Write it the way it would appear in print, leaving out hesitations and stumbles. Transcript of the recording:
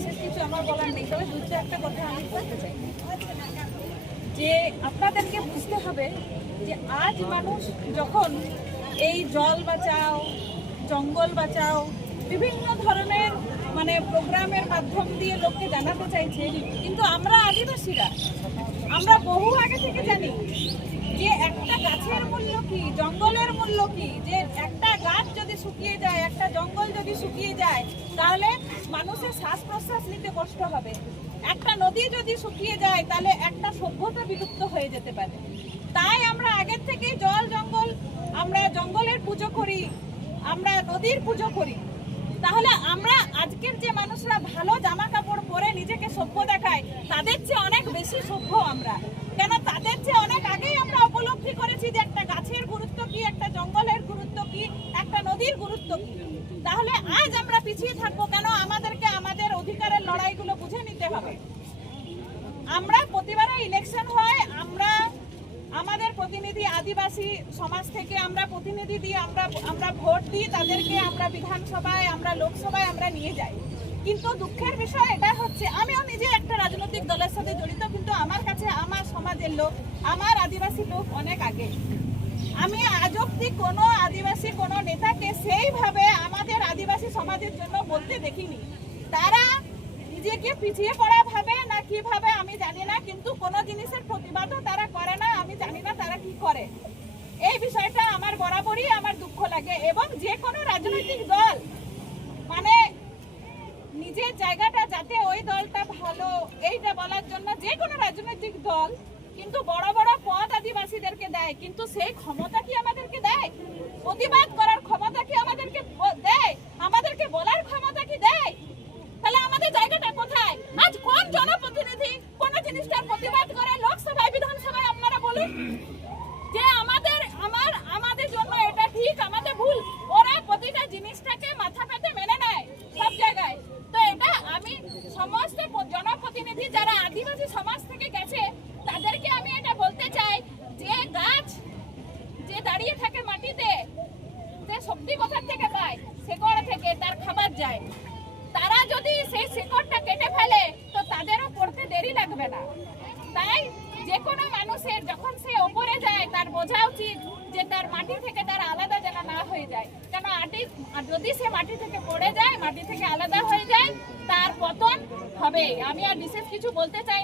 বিশেষ কিছু আমার বলার নেই, তবে দুটো একটা কথা আমি বলতে চাই যে আপনাদেরকে বুঝতে হবে যে আজ মানুষ যখন এই জল বাঁচাও, জঙ্গল বাঁচাও, বিভিন্ন ধরনের মানে প্রোগ্রামের মাধ্যম দিয়ে লোককে জানাতে চাইছে, কিন্তু আমরা আদিবাসীরা আমরা বহু আগে থেকে জানি যে একটা গাছের মূল্য কি, জঙ্গলের মূল্য কি, যে একটা গাছ যদি শুকিয়ে যায়, একটা জঙ্গল যদি শুকিয়ে যায় তাহলে মানুষের শ্বাস প্রশ্বাস নিতে কষ্ট হবে। একটা নদী যদি শুকিয়ে যায় তাহলে একটা সভ্যতা বিলুপ্ত হয়ে যেতে পারে। তাই আমরা আগের থেকে জল জঙ্গল, আমরা জঙ্গলের পুজো করি, আমরা নদীর পুজো করি। তাহলে আমরা আজকের যে মানুষরা ভালো জামা কাপড় পরে নিজেকে সভ্য দেখায়, তাদের চেয়ে অনেক বেশি সভ্য আমরা। কেন? তাদের চেয়ে অনেক আগেই আমরা উপলব্ধি করেছি যে একটা গাছের গুরুত্ব কি, একটা জঙ্গলের গুরুত্ব কি, একটা নদীর গুরুত্ব কি। তাহলে আজ আমরা পিছিয়ে থাকবো কেন? আমাদেরকে আমাদের অধিকারের লড়াইগুলো বুঝে নিতে হবে। আমরা প্রতিবারে ইলেকশন হয়, আমরা আমাদের প্রতিনিধি আদিবাসী সমাজ থেকে আমরা প্রতিনিধি দিয়ে আমরা ভোট দিই, তাদেরকে আমরা বিধানসভায়, আমরা লোকসভায় আমরা নিয়ে যাই। কিন্তু দুঃখের বিষয় এটা হচ্ছে, আমিও নিজে একটা রাজনৈতিক দলের সাথে জড়িত, কিন্তু আমার কাছে আমার সমাজের লোক, আমার আদিবাসী লোক অনেক আগে। আমি আজ অব্দি কোনো আদিবাসী কোনো নেতাকে সেইভাবে আমাদের আদিবাসী সমাজের জন্য বলতে দেখিনি। তারা নিজেকে পিছিয়ে পড়া ভাবে না কিভাবে আমি জানি না, কিন্তু কোনো জিনিসের প্রতিবাদও তারা করে না। আমি জানি না তারা কি করে। এই বিষয়টা আমার বরাবরই আমার দুঃখ লাগে। এবং যে কোনো রাজনৈতিক দল মানে নিজের জায়গাটা যাতে ওই দলটা ভালো এইটা বলার জন্য যে কোনো রাজনৈতিক দল কিন্তু বড় বড় পদ আদিবাসীদেরকে দেয়, কিন্তু সেই ক্ষমতা কি আমাদেরকে দেয়? প্রতিবাদ করার ক্ষমতা কি আমাদেরকে দেয়? আমাদেরকে বলার ক্ষমতা কি দেয়? তাহলে আমাদের জায়গাটা কোথায়? আজ কোন জনপ্রতিনিধি কোন জিনিসটার প্রতিবাদ করে লোকসভায় বিধানসভায়? আপনারা বলুন যে আমাদের জন্য এটা ঠিক, আমাদের ভুল। ওরা প্রতিটা জিনিসটাকে মাথা পেতে মেনে নেয় সব জায়গায়। তো এটা আমি সমস্ত জনপ্রতিনিধি যারা আদিবাসী সমাজ থেকে গেছে তাদেরকে আমি এটা বলতে চাই যে গাছ যে দাঁড়িয়ে থাকে মাটিতে, সে সবজি কোথা থেকে পায়? শেকড় থেকে তার খাবার যায়। তারা যদি সেই শেকড়টা কেটে ফেলে তো তাদেরও পড়তে দেরি লাগবে না। তাই যে কোনো মানুষের যখন সে ওপরে যায় তার বোঝা উচিত যে তার মাটি থেকে তার আলাদা যেন না হয়ে যায়। কেন? যদি সে মাটি থেকে পড়ে যায়, মাটি থেকে আলাদা হয়ে যায়, তার পতন হবে। আমি আর বিশেষ কিছু বলতে চাই